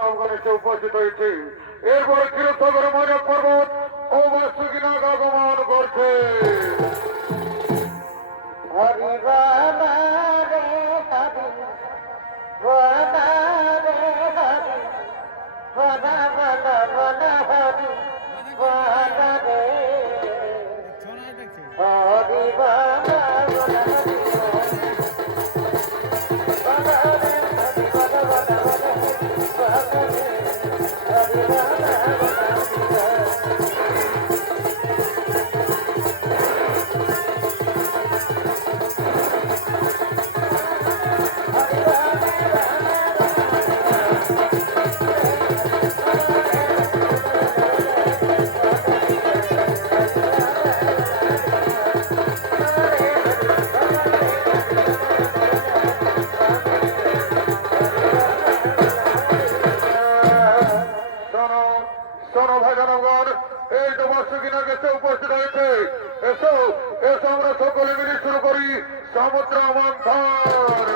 জনগণ এসে উপস্থিত হয়েছে। এরপরে ক্ষীরসাগর ময়নাক পর্বত ও বার্ষিকী নাগ আগমন করছে। উপস্থিত হয়েছে, এসো এসো আমরা সকলে মিলে শুরু করি সমুদ্র মন্থন।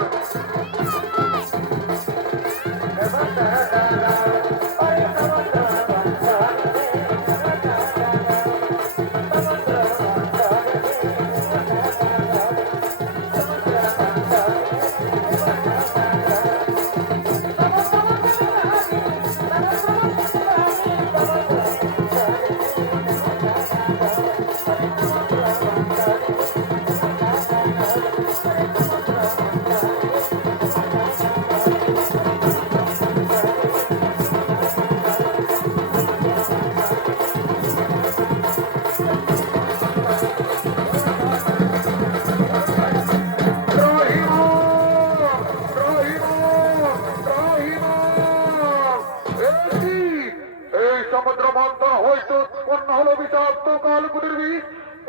সমুদ্র মন্থন হয়তো উৎপন্ন হলো বিষাক্ত কালকুটির বিষ।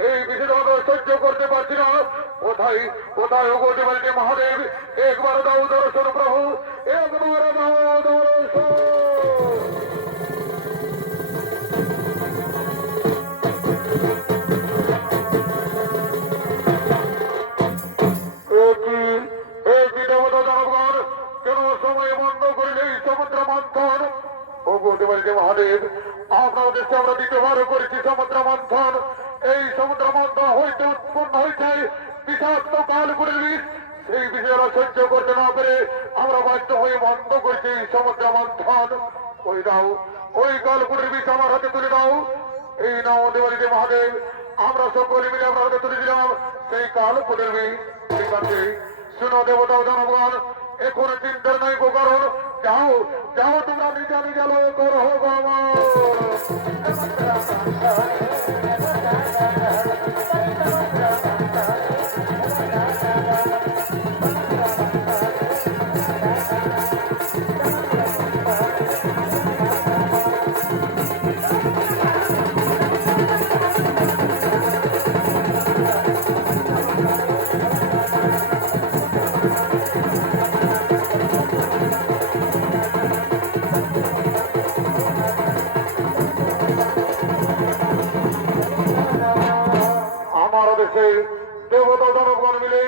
এই বিষে আমরা সহ্য করতে পারছি না। কোথায় কোথায় ওগোটি বলতে মহাদেব, একবার দাও দর্শন প্রভু, একবার দাও দর্শন। কেন সময় বন্ধ করিলে এই সমুদ্র মন্থন? মহাদেব, আপনার দেশে আমরা দ্বিতীয়বার করেছি সমুদ্র মন্থন। এই সমুদ্র মন্থন হইতে উৎপন্ন হয়েছে বিষাক্ত কালকুটির বিষ। সেই বিষয়ে সহ্য করতে না পেরে আমরা বাধ্য হয়ে বন্ধ করেছি সমুদ্র মন্থন। ওই দাও, ওই কালকুটির বিষ আমার হাতে তুলে দাও। এই নাও দেবাদিদেব মহাদেব, আমরা সকলে মিলে আমরা হাতে তুলে দিলাম সেই কালকুটির বিষ। ঠিক আছে, শুনো দেবতা জনগণ, এখন চিন্তার নাই কারণ, যাও যাও তোমরা নিজা নিজা লয় করো দেবতা জনগণ মিলে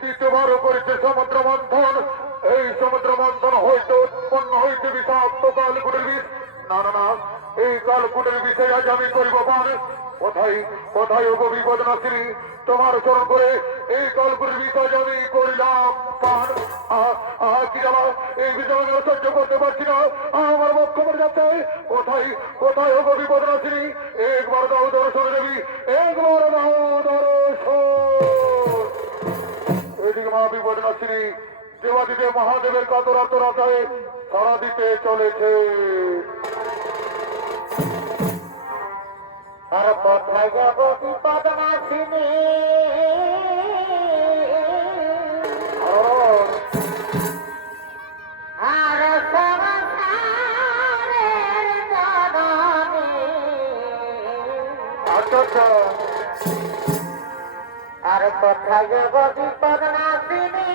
তৃতীয়বার করেছে সমুদ্র মন্থন। এই সমুদ্র মন্থন হয়তো উৎপন্ন হয়েছে বিষাক্ত কালকুটির বিষ। না না না, এই কালকুটির বিষয় আজ আমি করিব পান। কোথায় কোথায় ওগো বিপদনাশিনী, তোমার চরণ করে এই কালকুটির বিষয় আমি করিলাম পান। কি জানা, এই বিষয় আমি সহ্য করতে পারছি না, আমার বক্ষ মরে যাচ্ছে। কোথায় কোথায় ওগো বিপদনাশিনী, একবার দাও দর্শন দেবী, একবার দাও দর্শন। এদিকে মা বিপদনাশিনী দেবাদিদেব মহাদেবের কাতরাত রাতায় সারা দিতে চলেছে। আর কোথায় যাব বিপদনাশিনী, আর সংসারের জননী। আচ্ছা, আর কোথায় যাব বিপদনাশিনী,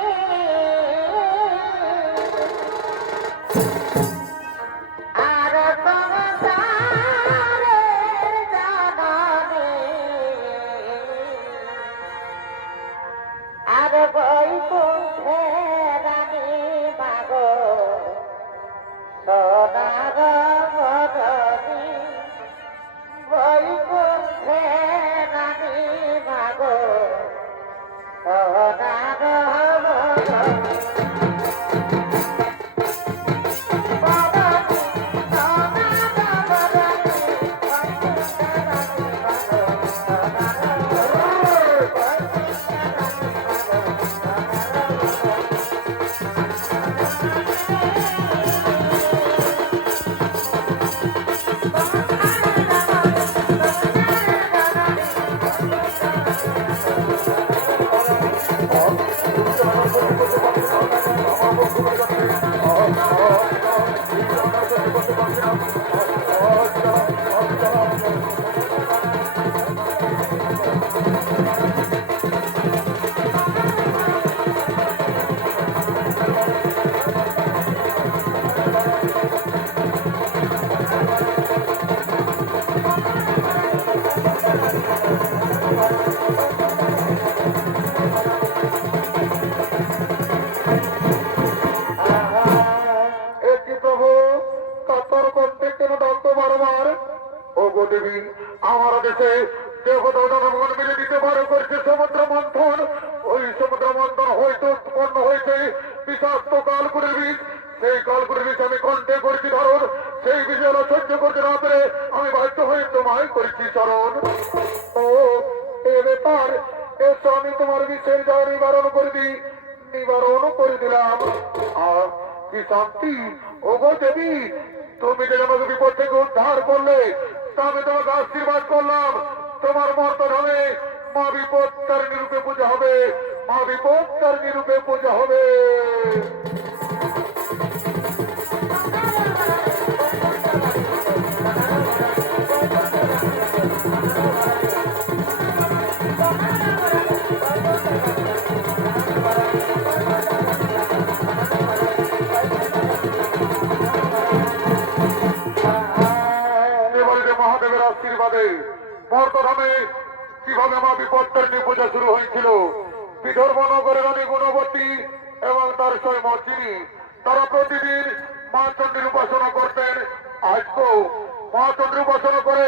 আর সংসারের জননী। আর বৈকুণ্ঠে রানী মাগো সোনা আমার দেশে দেবতাগণ মিলে দিতে পারে করছে সমুদ্র মন্থন। ওই সমুদ্র মন্থন হয়তো উৎপন্ন হয়েছে বিষাক্ত কালকুরের বীজ। সেই কালকুরের বীজ আমি কণ্ঠে করেছি ধরন। সেই বিষয় সহ্য করতে না পেরে আমি বাধ্য হয়ে তোমায় করেছি চরণ। ও এ ব্যাপার, এসো আমি তোমার বিষের যা নিবারণ করে দিই, নিবারণ করে দিলাম। আর কি শান্তি ও গো দেবী, তুমি যে আমাকে বিপদ থেকে উদ্ধার করলে, আমি তোমাকে আশীর্বাদ করলাম। তোমার মর্তধামে মা বিপদ তারিণী রূপে পূজা হবে, মা বিপদ তারিণী রূপে পূজা হবে। মহাদেবের আশীর্বাদে মর্তধামে কিভাবে মা বিপত্তারিণী পূজা শুরু হয়েছিল। বিদর্ভ নগরের রানী গুণবতী এবং তার স্বয়ং মর্জিনী তারা প্রতিদিন মা চণ্ডীর উপাসনা করতেন। আজকেও মা চণ্ডীর উপাসনা করে